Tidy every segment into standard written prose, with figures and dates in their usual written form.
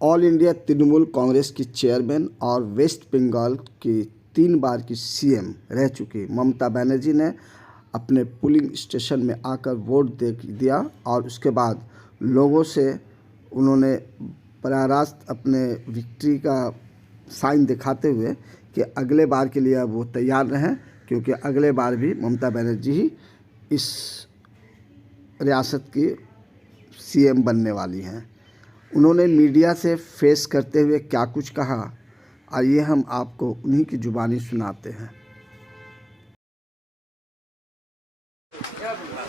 All India Trinamool Congress की chairman और waste Bengal की 3 बार की सीएम रह चुकी ममता बनर्जी ने अपने पोलिंग स्टेशन में आकर वोट दे दिया और उसके बाद लोगों से उन्होंने बराह रास्त अपने विक्ट्री का साइन दिखाते हुए कि अगले बार के लिए वो तैयार रहें, क्योंकि अगले बार भी ममता बनर्जी ही इस रियासत की सीएम बनने वाली हैं। उन्होंने मीडिया से फेस करते हुए क्या कुछ कहा, आइए हम आपको उन्हीं की जुबानी सुनाते हैं।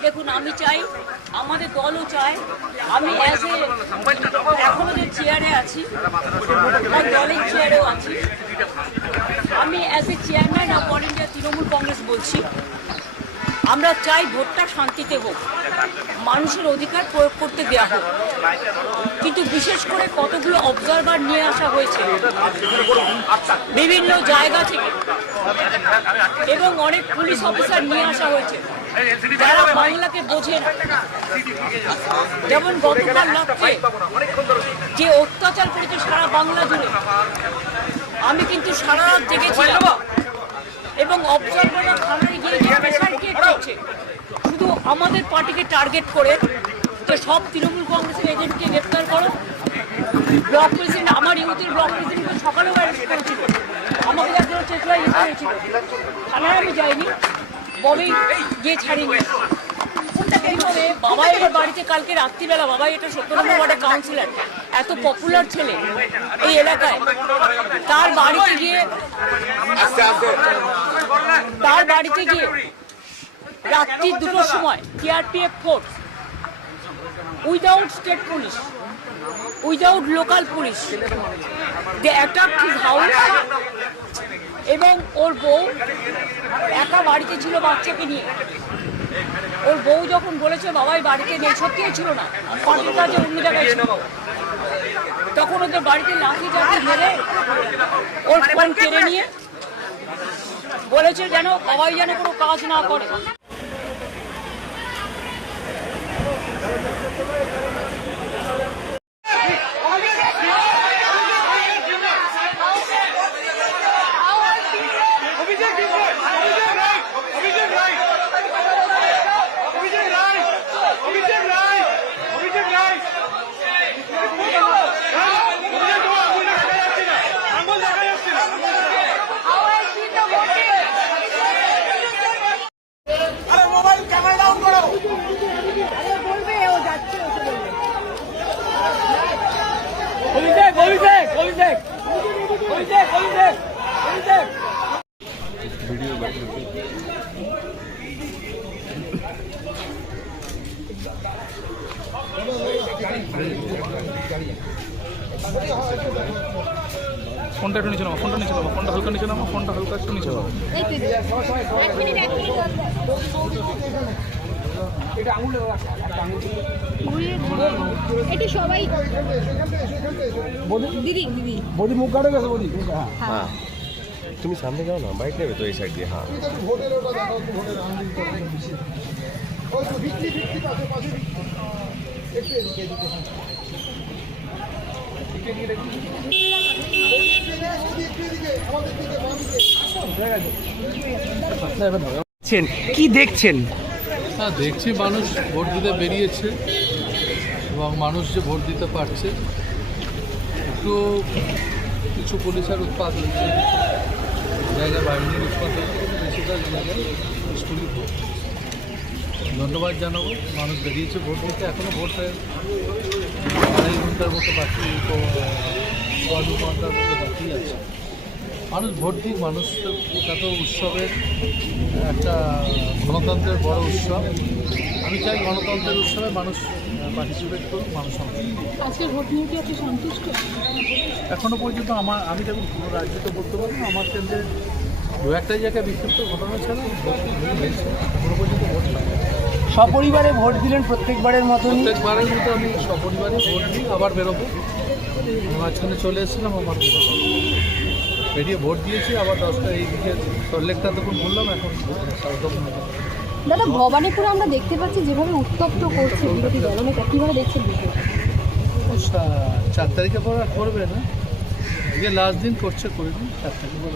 দেখুন, আমি চাই, আমাদের দলও চায়, আমি এখনো যে চেয়ারে আছি, আমার দলের চেয়ারেও আছি, আমি as a chairman of all India Trinamool Congress বলছি, আমরা চাই ভোটটা শান্তিতে হোক, মানুষের অধিকার প্রয়োগ করতে দেওয়া হোক। কিন্তু বিশেষ করে কতগুলো অবজারভার নিয়ে আসা হয়েছে বিভিন্ন জায়গা থেকে এবং অনেক পুলিশ অফিসার নিয়ে আসা হয়েছে যারা বাংলাকে বোঝে না। যেমন গতকাল রাত্রে যে অত্যাচার করেছে সারা বাংলা জুড়ে, আমি কিন্তু সারা রাত জেগেছিলাম এবং অবজারভাররা থানায় গিয়ে প্রেশার ক্রিয়েট করছে শুধু আমাদের পার্টিকে টার্গেট করে যে সব তৃণমূল কংগ্রেসের এজেন্টকে গ্রেপ্তার করো। ব্লক প্রেসিডেন্ট, আমার ইউথের ব্লক প্রেসিডেন্টকে সকালেও অ্যারেস্ট করেছিল, আমাকে একজন চেতলায় ইয়ে করেছিল, থানায় আমি যাইনি, ববি গিয়ে ছাড়িনি। এইভাবে বাবাই এবার বাড়িতে কালকে রাত্রিবেলা, বাবাই এটা 17 নম্বর ওয়ার্ডের কাউন্সিলর, এত পপুলার ছেলে এই এলাকায়, তার বাড়িতে গিয়ে রাত্রি 2টোর সময় CRPF force without state police, without local police, they attack his house এবং ওর বউ একা বাড়িতে ছিল বাচ্চাকে নিয়ে। ওর বউ যখন বলেছে বাবাই বাড়িতে নেই, সত্যিই ছিল না, পার্টির কাজে অন্য জায়গায় ছিল, তখন ওদের বাড়িতে লাঠি চাঠি মেরে ওর ফোন কেড়ে নিয়ে বলেছে যেন বাবাই যেন কোনো কাজ না করে। ফোনটা একটু নিচে নামা, ফোনটা নিচে নামা, ফোনটা হালকা নিচে নামা, ফোনটা হালকা একটু নিচে নামা। এটা সবাই দিদি দিদি বডি মুখ কাটে গেছে বডি। হ্যাঁ, তুমি সামনে যাও না, বাইক নেবে তো এই সাইড দিয়ে। হ্যাঁ, কি দেখছেন? হ্যাঁ, দেখছি মানুষ ভোট দিতে বেরিয়েছে এবং মানুষ যে ভোট দিতে পারছে, একটু কিছু পুলিশের উৎপাত হয়েছে, জায়গায় বাহিনীর উৎপাত হয়েছে, কিন্তু বেশিরভাগ জায়গায় স্কুলই ভোট। ধন্যবাদ জানাবো, মানুষ বেরিয়েছে ভোট দিতে। এখনও ভোটের 2.5 ঘন্টার মতো বাকি, 2 ঘন্টার মতো বাকি আছে। মানুষ ভোট দিক, মানুষ এটা তো উৎসবের একটা গণতন্ত্রের বড় উৎসব। আমি চাই গণতন্ত্রের উৎসবে মানুষ পার্টিসিপেট করুক, মানুষ আজকের ভোট নিয়ে কি আপনি সন্তুষ্ট? এখনও পর্যন্ত আমি দেখুন কোনো রাজ্যে তো বলতে পারবো না, আমার কেন্দ্রে 2-1টা জায়গায় বিক্ষিপ্ত ঘটনা ছাড়া ভোট হয়েছে, এখনো পর্যন্ত ভোট না। সপরিবারে ভোট দিলেন প্রত্যেকবারের মতো? প্রত্যেকবারের মতো আমি সপরিবারে ভোট দিই, আবার বেরোবো। মাঝখানে চলে এসেছিলাম, আমার বেরিয়ে ভোট দিয়েছি, আবার 10টা এইদিকে সল্লেকটা তখন বললাম, এখন দাদা ভবানীপুরে আমরা দেখতে পাচ্ছি যেভাবে উত্তপ্ত করছে বিরোধী দল, অনেক কীভাবে দেখছেন বিষয়টা? ও 4 তারিখে পর আর করবে না, আজকে লাস্ট দিন করছে, করে দিন 4 তারিখে পর।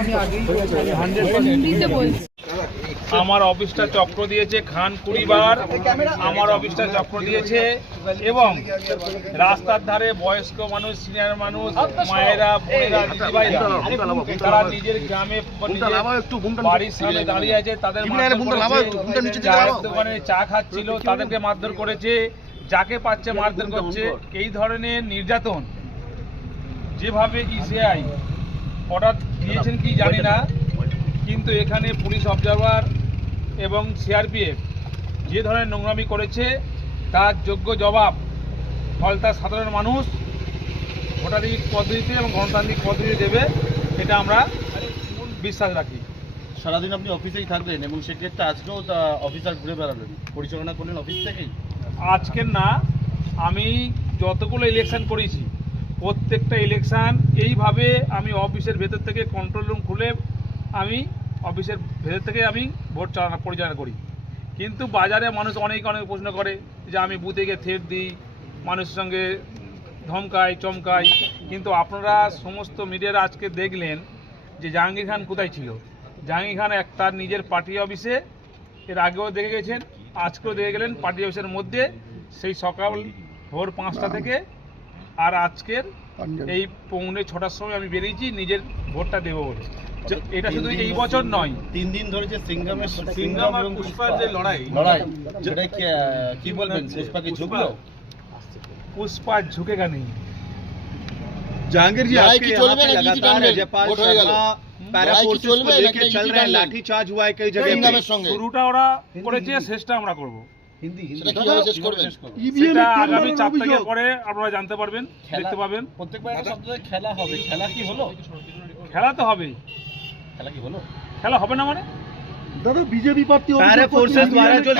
আমি আগেই 100% হিন্দিতে বলছি। আমার অফিসটা চক্র দিয়েছে খান কুড়িবার, আমার অফিসটা চক্র দিয়েছে, এবং রাস্তার ধারে বয়স্ক মানুষ, সিনিয়র মানুষ, মায়েরা, বোনেরা, দিদিভাইরা, তারা নিজের গ্রামে বাড়ির সামনে দাঁড়িয়ে আছে, তাদের চায়ের দোকানে চা খাচ্ছিল, তাদেরকে মারধর করেছে, যাকে পাচ্ছে মারধর করছে। এই ধরনের নির্যাতন যেভাবে ইসিআই অর্ডার দিয়েছেন কি জানি না, কিন্তু এখানে পুলিশ অবজারভার এবং সিআরপিএফ যে ধরনের নোংরামি করেছে তার যোগ্য জবাব ফলতা সাধারণ মানুষ ভোটাধিক পদ্ধতিতে এবং গণতান্ত্রিক পদ্ধতিতে দেবে, এটা আমরা বিশ্বাস রাখি। সারাদিন আপনি অফিসেই থাকলেন এবং সেক্ষেত্রে আজকেও অফিসার ঘুরে বেড়ালেন, পরিচালনা করলেন অফিস থেকেই? আজকের না, আমি যতগুলো ইলেকশন করেছি প্রত্যেকটা ইলেকশন এইভাবে আমি অফিসের ভেতর থেকে কন্ট্রোল রুম খুলে আমি অফিসের ভেতর থেকে আমি ভোট পরিচালনা করি। কিন্তু বাজারে মানুষ অনেক প্রশ্ন করে যে আমি বুথে গিয়ে থ্রেট দিই, মানুষের সঙ্গে ধমকাই চমকাই, কিন্তু আপনারা সমস্ত মিডিয়ারা আজকে দেখলেন যে জাহাঙ্গীর খান কোথায় ছিল। জাহাঙ্গীর খান তার নিজের পার্টি অফিসে, এর আগেও দেখে গেছেন, আজকেও দেখে গেলেন পার্টি অফিসের মধ্যে, সেই সকাল ভোর 5টা থেকে আর আজকের এই পৌনে 6টার সময় আমি বেরিয়েছি নিজের ভোটটা দেবো বলে। এটা শুধু এই বছর নয়, 3 দিন ধরে যে সিংঘাম এবং পুষ্পার যে লড়াই, সেটা কি বলবেন? পুষ্পা কি ঝুঁকলো? पुष्पा झुकेगा नहीं। जहांगीर जी, आपके यहाँ पे लगातार राज्यपाल शर्मा पैरा फोर्सेस को लेकर चल रहे हैं, लाठीचार्ज हुआ है कई जगह पे। শুরুটা ওরা করেছে, শেষটা আমরা করব। সেটা কিভাবে শেষ করবেন? সেটা আগামী 4 তারিখের পরে আপনারা জানতে পারবেন, দেখতে পাবেন। প্রত্যেকবার একটা শব্দ খেলা হবে, খেলা কি হলো? খেলা তো হবেই। খেলা কি হলো? খেলা হবে না মানে? दादा बीजेपी पार्टी पैरा फोर्सेस द्वारा जो